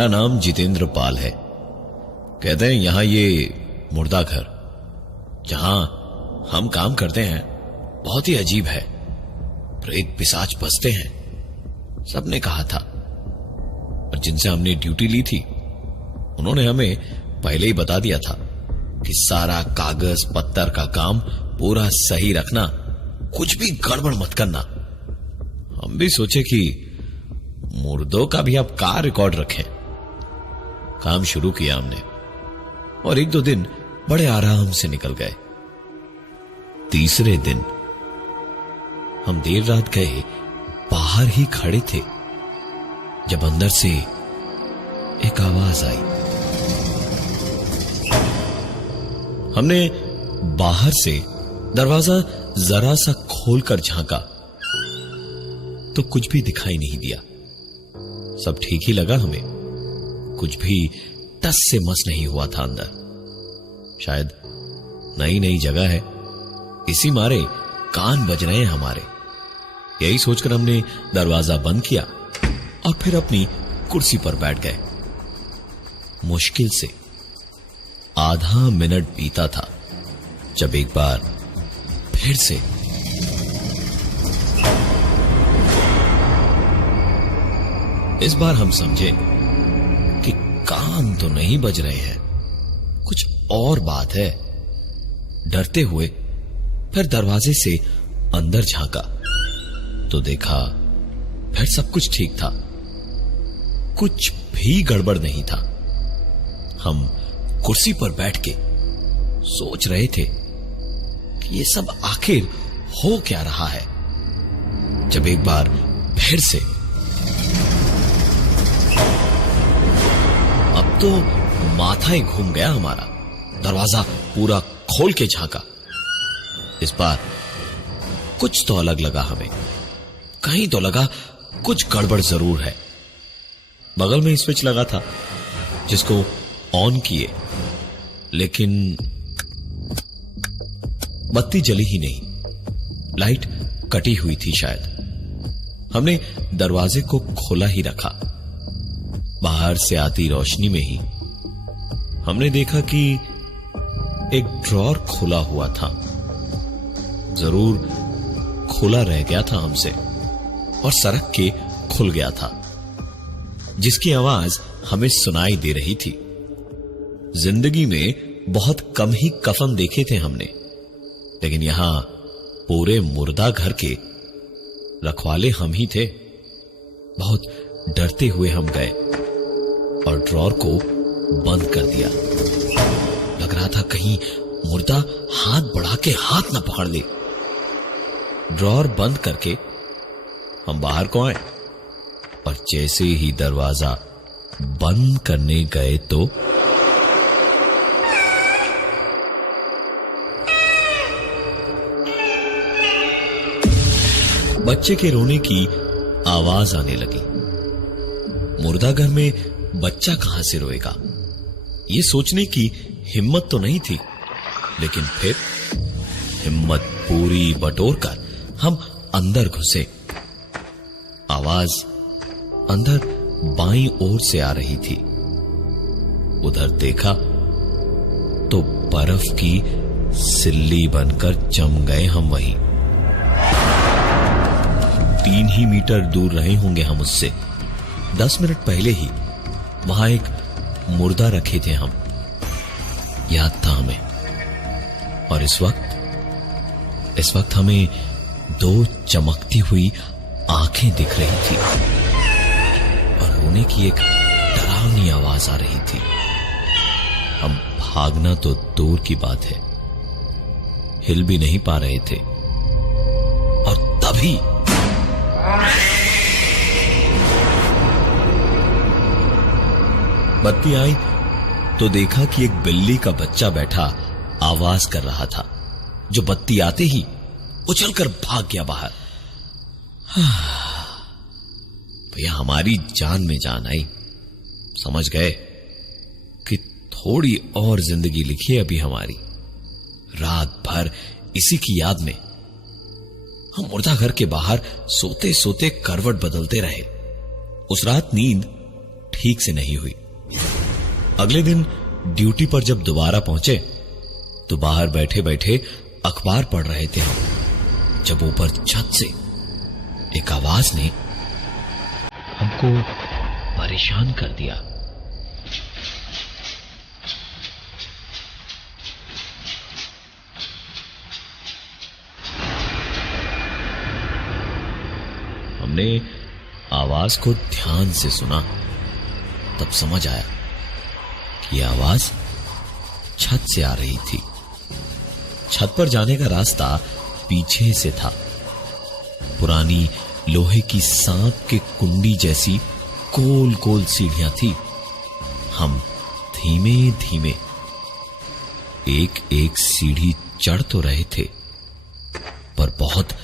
हमारा नाम जितेंद्र पाल है। कहते हैं यहां ये मुर्दा घर जहां हम काम करते हैं बहुत ही अजीब है, प्रेत पिशाच बसते हैं, सबने कहा था। और जिनसे हमने ड्यूटी ली थी उन्होंने हमें पहले ही बता दिया था कि सारा कागज पत्तर का काम पूरा सही रखना, कुछ भी गड़बड़ मत करना। हम भी सोचे कि मुर्दों का भी अब का रिकॉर्ड रखें। काम शुरू किया हमने और 1-2 दिन बड़े आराम से निकल गए। तीसरे दिन हम देर रात गए, बाहर ही खड़े थे जब अंदर से एक आवाज आई। हमने बाहर से दरवाजा जरा सा खोलकर झांका तो कुछ भी दिखाई नहीं दिया। सब ठीक ही लगा हमें, कुछ भी टस से मस नहीं हुआ था अंदर। शायद नई नई जगह है, इसी मारे कान बज रहे हैं हमारे। यही सोचकर हमने दरवाजा बंद किया और फिर अपनी कुर्सी पर बैठ गए। मुश्किल से आधा मिनट बीता था जब एक बार फिर से इस बार हम समझे कि कान तो नहीं बज रहे हैं, कुछ और बात है। डरते हुए फिर दरवाजे से अंदर झांका तो देखा फिर सब कुछ ठीक था, कुछ भी गड़बड़ नहीं था। हम कुर्सी पर बैठ के सोच रहे थे कि ये सब आखिर हो क्या रहा है, जब एक बार फिर से अब तो माथा ही घूम गया हमारा। दरवाजा पूरा खोल के झांका। इस बार कुछ तो अलग लगा हमें, कहीं तो लगा कुछ गड़बड़ जरूर है। बगल में स्विच लगा था जिसको ऑन किए, लेकिन बत्ती जली ही नहीं, लाइट कटी हुई थी शायद। हमने दरवाजे को खोला ही रखा। बाहर से आती रोशनी में ही हमने देखा कि एक ड्रॉर खुला हुआ था। जरूर खुला रह गया था हमसे और सरक के खुल गया था, जिसकी आवाज हमें सुनाई दे रही थी। जिंदगी में बहुत कम ही कफन देखे थे हमने, लेकिन यहां पूरे मुर्दा घर के रखवाले हम ही थे। बहुत डरते हुए हम गए और ड्रॉर को बंद कर दिया। लग रहा था कहीं मुर्दा हाथ बढ़ा के हाथ न पकड़ ले। ड्रॉर बंद करके हम बाहर को आए और जैसे ही दरवाजा बंद करने गए तो बच्चे के रोने की आवाज आने लगी। मुर्दा घर में बच्चा कहां से रोएगा, ये सोचने की हिम्मत तो नहीं थी, लेकिन फिर हिम्मत पूरी बटोरकर हम अंदर घुसे। आवाज अंदर बाईं ओर से आ रही थी। उधर देखा तो बर्फ की सिल्ली बनकर जम गए हम वहीं। 3 ही मीटर दूर रहे होंगे हम उससे। 10 मिनट पहले ही वहां एक मुर्दा रखे थे हम, याद था हमें। और इस वक्त हमें 2 चमकती हुई आंखें दिख रही थी और रोने की एक डरावनी आवाज आ रही थी। हम भागना तो दूर की बात है, हिल भी नहीं पा रहे थे। और तभी बत्ती आई तो देखा कि एक बिल्ली का बच्चा बैठा आवाज कर रहा था, जो बत्ती आते ही उछलकर भाग गया बाहर। भैया हमारी जान में जान आई। समझ गए कि थोड़ी और जिंदगी लिखी है अभी हमारी। रात भर इसी की याद में हम मुर्दा घर के बाहर सोते सोते करवट बदलते रहे। उस रात नींद ठीक से नहीं हुई। अगले दिन ड्यूटी पर जब दोबारा पहुंचे तो बाहर बैठे बैठे अखबार पढ़ रहे थे हम, जब ऊपर छत से एक आवाज ने हमको परेशान कर दिया। हमने आवाज को ध्यान से सुना, तब समझ आया कि यह आवाज छत से आ रही थी। छत पर जाने का रास्ता पीछे से था। पुरानी लोहे की सांप के कुंडी जैसी गोल गोल सीढ़ियां थी। हम धीमे धीमे एक एक सीढ़ी चढ़ तो रहे थे, पर बहुत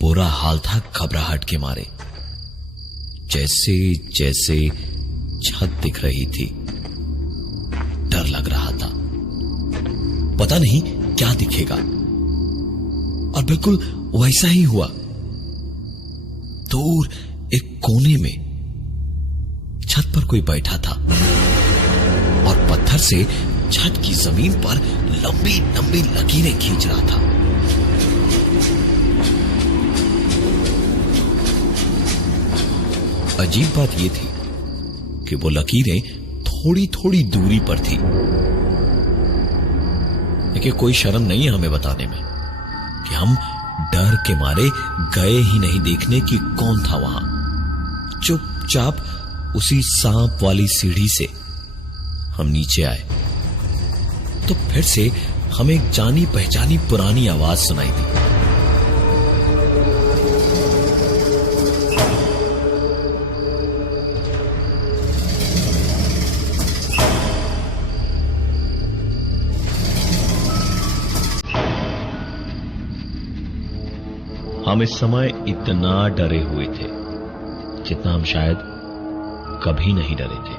बुरा हाल था घबराहट के मारे। जैसे जैसे छत दिख रही थी, डर लग रहा था। पता नहीं क्या दिखेगा, और बिल्कुल वैसा ही हुआ। दूर एक कोने में छत पर कोई बैठा था और पत्थर से छत की जमीन पर लंबी लंबी लकीरें खींच रहा था। अजीब बात यह थी कि वो लकीरें थोड़ी थोड़ी दूरी पर थी। लेकिन कोई शर्म नहीं है हमें बताने में कि हम डर के मारे गए ही नहीं देखने की कौन था वहां। चुपचाप उसी सांप वाली सीढ़ी से हम नीचे आए तो फिर से हमें एक जानी पहचानी पुरानी आवाज सुनाई दी। हम इस समय इतना डरे हुए थे जितना हम शायद कभी नहीं डरे थे।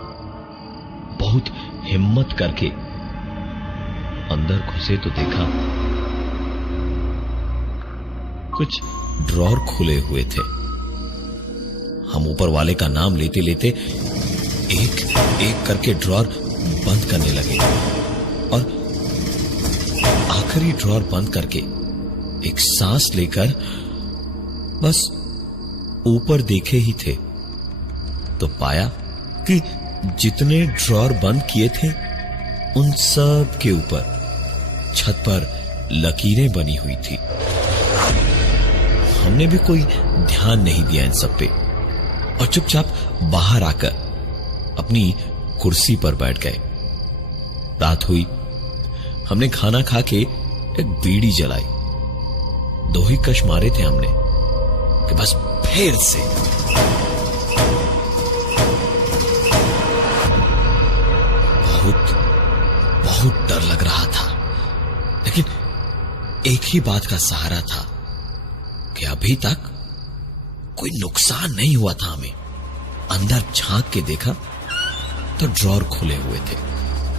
बहुत हिम्मत करके अंदर घुसे तो देखा कुछ ड्रॉर खुले हुए थे। हम ऊपर वाले का नाम लेते लेते एक एक करके ड्रॉर बंद करने लगे और आखिरी ड्रॉर बंद करके एक सांस लेकर बस ऊपर देखे ही थे तो पाया कि जितने ड्रॉर बंद किए थे उन सब के ऊपर छत पर लकीरें बनी हुई थी। हमने भी कोई ध्यान नहीं दिया इन सब पे और चुपचाप बाहर आकर अपनी कुर्सी पर बैठ गए। रात हुई, हमने खाना खा के एक बीड़ी जलाई। 2 ही कश मारे थे हमने कि बस फिर से बहुत बहुत डर लग रहा था। लेकिन एक ही बात का सहारा था कि अभी तक कोई नुकसान नहीं हुआ था हमें। अंदर झांक के देखा तो ड्रॉर खुले हुए थे।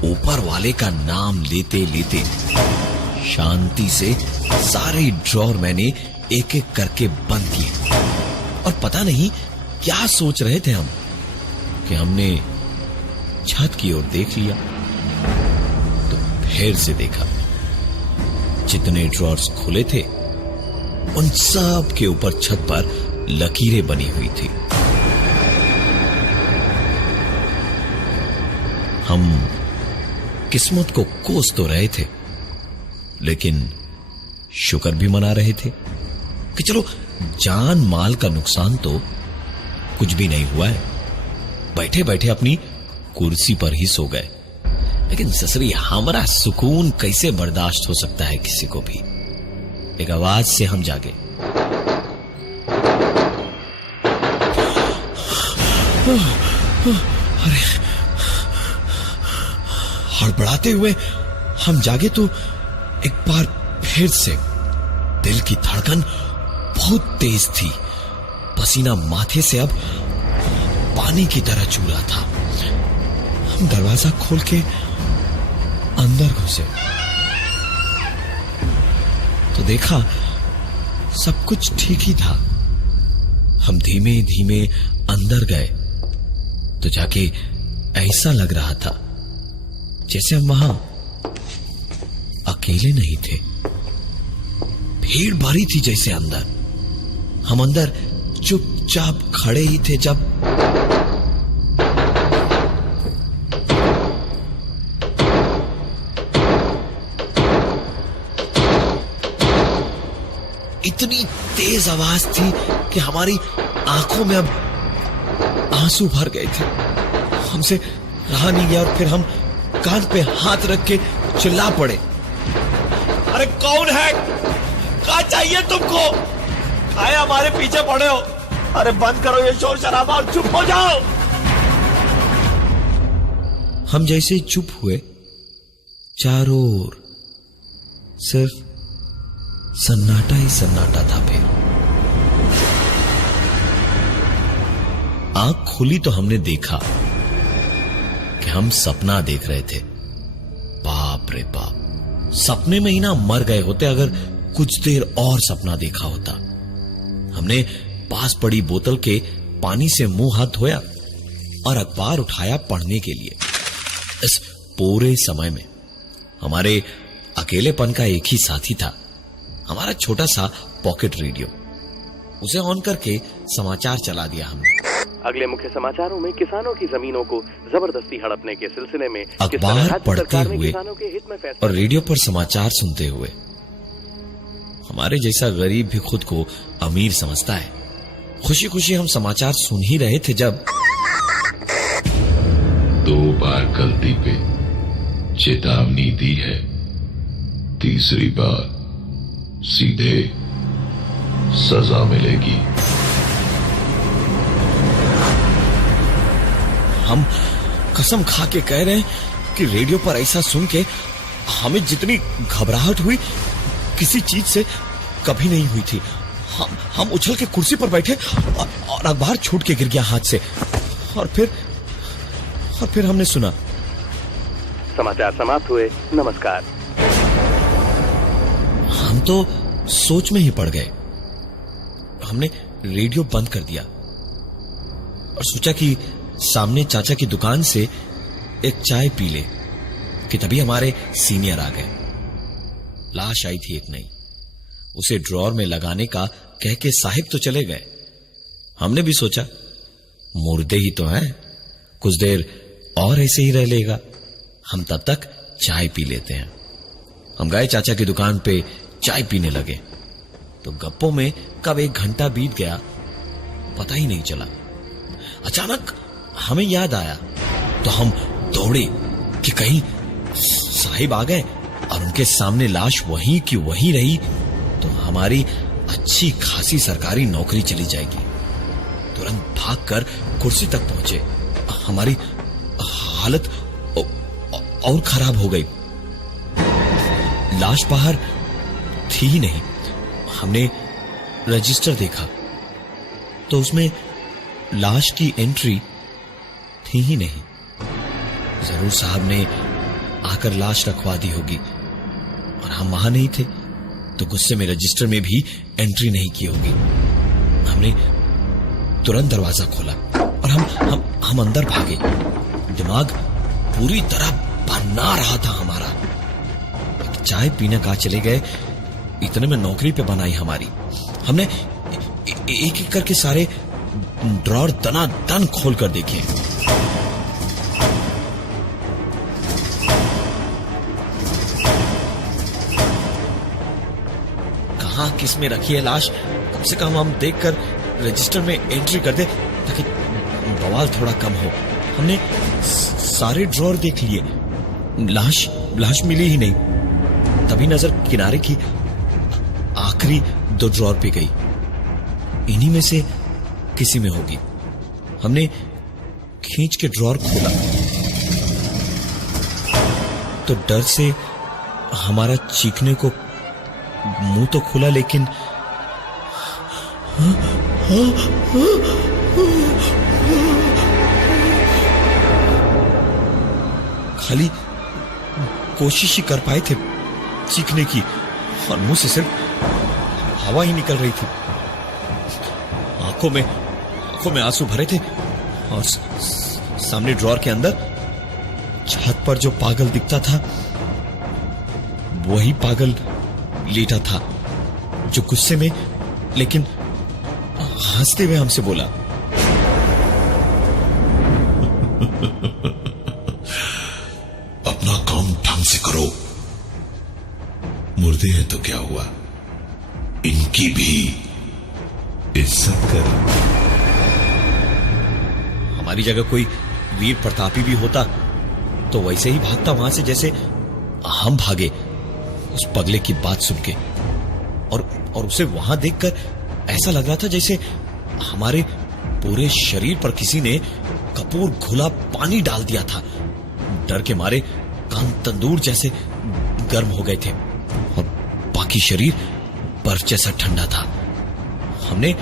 ऊपर वाले का नाम लेते लेते शांति से सारे ड्रॉर मैंने एक एक करके बंद किए और पता नहीं क्या सोच रहे थे हम कि हमने छत की ओर देख लिया तो फिर से देखा जितने ड्रॉर्स खुले थे उन सब के ऊपर छत पर लकीरें बनी हुई थी। हम किस्मत को कोस तो रहे थे लेकिन शुक्र भी मना रहे थे कि चलो जान माल का नुकसान तो कुछ भी नहीं हुआ है। बैठे बैठे अपनी कुर्सी पर ही सो गए। लेकिन ससुरी हमारा सुकून कैसे बर्दाश्त हो सकता है किसी को भी। एक आवाज से हम जागे। अरे हड़बड़ाते हुए हम जागे तो एक बार फिर से दिल की धड़कन बहुत तेज थी। पसीना माथे से अब पानी की तरह चू रहा था। हम दरवाजा खोल के अंदर घुसे तो देखा सब कुछ ठीक ही था। हम धीमे धीमे अंदर गए तो जाके ऐसा लग रहा था जैसे हम वहां अकेले नहीं थे। भीड़ भरी थी जैसे अंदर। हम अंदर चुपचाप खड़े ही थे जब इतनी तेज आवाज थी कि हमारी आंखों में अब आंसू भर गए थे। हमसे रहा नहीं गया और फिर हम कान पे हाथ रख के चिल्ला पड़े, अरे कौन है? क्या चाहिए तुमको? आए हमारे पीछे पड़े हो? अरे बंद करो ये शोर शराबा और चुप हो जाओ। हम जैसे चुप हुए, चारों ओर सिर्फ सन्नाटा ही सन्नाटा था। फिर आंख खुली तो हमने देखा कि हम सपना देख रहे थे। बाप रे बाप, सपने में ही ना मर गए होते अगर कुछ देर और सपना देखा होता। हमने पास पड़ी बोतल के पानी से मुंह हाथ धोया और अखबार उठाया पढ़ने के लिए। इस पूरे समय में हमारे अकेलेपन का एक ही साथी था, हमारा छोटा सा पॉकेट रेडियो। उसे ऑन करके समाचार चला दिया हमने। अगले मुख्य समाचारों में किसानों की जमीनों को जबरदस्ती हड़पने के सिलसिले में अखबार पढ़ते हुए और रेडियो पर समाचार सुनते हुए हमारे जैसा गरीब भी खुद को अमीर समझता है। खुशी खुशी हम समाचार सुन ही रहे थे जब 2 बार गलती पे चेतावनी दी है, तीसरी बार सीधे सजा मिलेगी। हम कसम खा के कह रहे हैं कि रेडियो पर ऐसा सुन के हमें जितनी घबराहट हुई किसी चीज से कभी नहीं हुई थी। हम उछल के कुर्सी पर बैठे और अखबार छूट के गिर गया हाथ से। और फिर हमने सुना, समाचार समाप्त हुए, नमस्कार। हम तो सोच में ही पड़ गए। हमने रेडियो बंद कर दिया और सोचा कि सामने चाचा की दुकान से एक चाय पी ले कि तभी हमारे सीनियर आ गए। लाश आई थी एक नई, उसे ड्रॉर में लगाने का कह के साहिब तो चले गए। हमने भी सोचा मुर्दे ही तो हैं, कुछ देर और ऐसे ही रह लेगा, हम तब तक चाय पी लेते हैं। हम गए चाचा की दुकान पे चाय पीने लगे तो गप्पों में कब 1 घंटा बीत गया पता ही नहीं चला। अचानक हमें याद आया तो हम दौड़े कि कहीं साहिब आ गए और उनके सामने लाश वहीं की वहीं रही तो हमारी अच्छी खासी सरकारी नौकरी चली जाएगी। तुरंत भागकर कुर्सी तक पहुंचे। हमारी हालत और खराब हो गई। लाश बाहर थी ही नहीं। हमने रजिस्टर देखा तो उसमें लाश की एंट्री थी ही नहीं। जरूर साहब ने आकर लाश रखवा दी होगी और हम वहां नहीं थे तो गुस्से में रजिस्टर में भी एंट्री नहीं की होगी। हमने तुरंत दरवाजा खोला और हम अंदर भागे। दिमाग पूरी तरह बना रहा था हमारा। चाय पीने कहा चले गए, इतने में नौकरी पे बनाई हमारी। हमने एक एक करके सारे ड्रॉर दनादन खोल कर देखे। कहां किस में रखी है लाश, कम से कम हम देखकर रजिस्टर में एंट्री कर दे ताकि बवाल थोड़ा कम हो। हमने सारे ड्रॉर देख लिए, लाश मिली ही नहीं। तभी नजर किनारे की आखिरी 2 ड्रॉर पे गई, इन्हीं में से किसी में होगी। हमने खींच के ड्रॉर खोला तो डर से हमारा चीखने को मुंह तो खुला लेकिन खाली कोशिश ही कर पाए थे चीखने की और मुंह से सिर्फ हवा ही निकल रही थी। आंखों में आंसू भरे थे और सामने ड्रॉर के अंदर छत पर जो पागल दिखता था वही पागल लेटा था, जो गुस्से में लेकिन हंसते हुए हमसे बोला, अपना काम ढंग से करो, मुर्दे हैं तो क्या हुआ, इनकी भी इज्जत करो। हमारी जगह कोई वीर प्रतापी भी होता तो वैसे ही भागता वहां से जैसे हम भागे उस पगले की बात सुन के, और उसे वहां देखकर ऐसा लग रहा था जैसे हमारे पूरे शरीर पर किसी ने कपूर घुला पानी डाल दिया था। डर के मारे कान तंदूर जैसे गर्म हो गए थे और बाकी शरीर बर्फ जैसा ठंडा था। हमने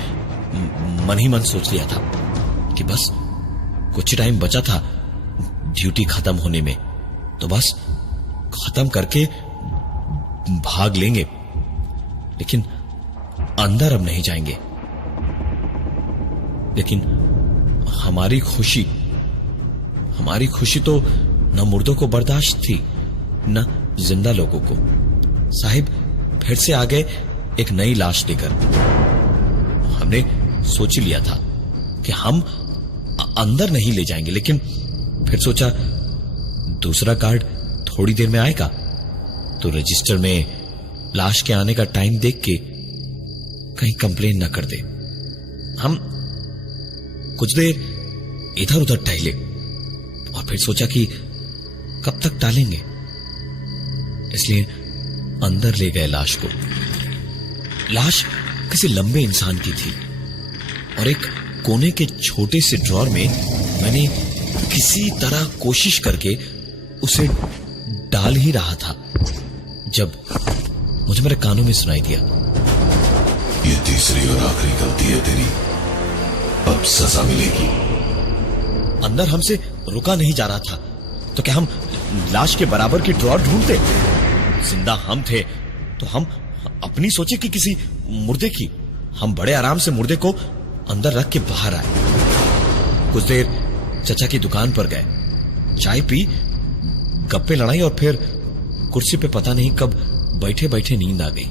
मन ही मन सोच लिया था कि बस कुछ टाइम बचा था ड्यूटी खत्म होने में, तो बस खत्म करके भाग लेंगे, लेकिन अंदर अब नहीं जाएंगे। लेकिन हमारी खुशी तो न मुर्दों को बर्दाश्त थी न जिंदा लोगों को। साहिब फिर से आ गए एक नई लाश लेकर। हमने सोच लिया था कि हम अंदर नहीं ले जाएंगे, लेकिन फिर सोचा दूसरा गार्ड थोड़ी देर में आएगा तो रजिस्टर में लाश के आने का टाइम देख के कहीं कंप्लेन न कर दे। हम कुछ देर इधर उधर टहले और फिर सोचा कि कब तक टालेंगे, इसलिए अंदर ले गए लाश को। लाश किसी लंबे इंसान की थी और एक कोने के छोटे से ड्रॉर में मैंने किसी तरह कोशिश करके उसे डाल ही रहा था जब मुझे मेरे कानों में सुनाई दिया, ये तीसरी और आखिरी गलती है तेरी, अब सजा मिलेगी। अंदर हमसे रुका नहीं जा रहा था तो क्या हम लाश के बराबर की ड्रॉर ढूंढते? जिंदा हम थे तो हम अपनी सोचे कि किसी मुर्दे की। हम बड़े आराम से मुर्दे को अंदर रख के बाहर आए। कुछ देर चचा की दुकान पर गए, चाय पी, गप्पे लड़ाई और फिर कुर्सी पे पता नहीं कब बैठे बैठे नींद आ गई।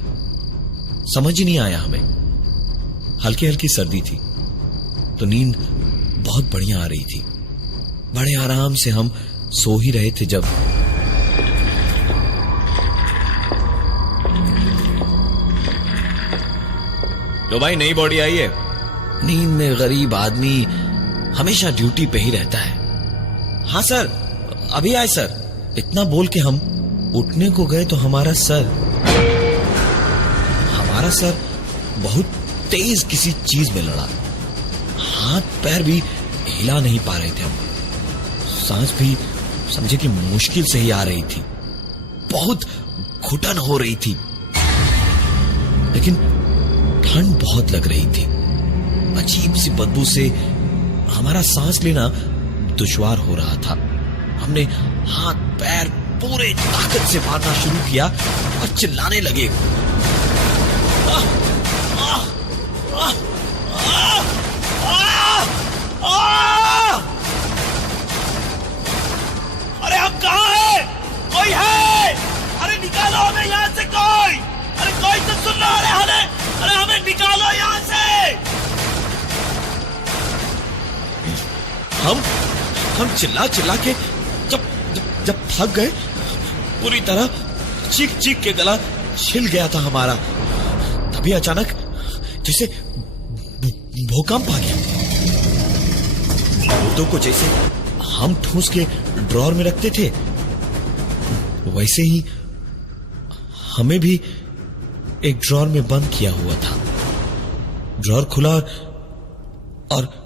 समझ ही नहीं आया हमें। हल्की हल्की सर्दी थी तो नींद बहुत बढ़िया आ रही थी। बड़े आराम से हम सो ही रहे थे जब लो भाई नई बॉडी आई है। नींद में गरीब आदमी हमेशा ड्यूटी पे ही रहता है। हाँ सर, अभी आए सर। इतना बोल के हम उठने को गए तो हमारा सर बहुत तेज किसी चीज में लड़ा। हाथ पैर भी हिला नहीं पा रहे थे हम। सांस भी समझे कि मुश्किल से ही आ रही थी। बहुत घुटन हो रही थी, लेकिन ठंड बहुत लग रही थी। अजीब सी बदबू से हमारा सांस लेना दुश्वार हो रहा था। हमने हाथ पैर पूरे ताकत से मारना शुरू किया और चिल्लाने लगे, अरे हम कहाँ हैं? कोई है? अरे निकालो हमें यहाँ से कोई! अरे कोई तो सुन लो! अरे हमें निकालो यहाँ से! हम चिल्ला चिल्ला के जब थक गए, पूरी तरह चीख चीख के गला छिल गया था हमारा। तभी अचानक जैसे भूकंप आ गया। मुर्दों को जैसे हम ठूस के ड्रॉर में रखते थे वैसे ही हमें भी एक ड्रॉर में बंद किया हुआ था। ड्रॉर खुला और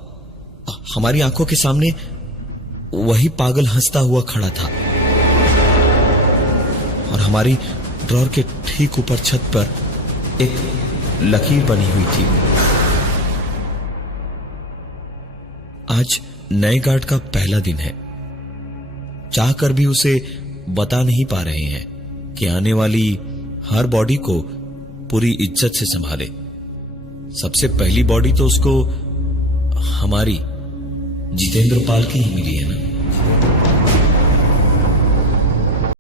हमारी आंखों के सामने वही पागल हंसता हुआ खड़ा था और हमारी ड्रॉर के ठीक ऊपर छत पर एक लकीर बनी हुई थी। आज नए गार्ड का पहला दिन है। चाहकर भी उसे बता नहीं पा रहे हैं कि आने वाली हर बॉडी को पूरी इज्जत से संभाले। सबसे पहली बॉडी तो उसको हमारी जितेंद्र पाल की ही मिली है ना?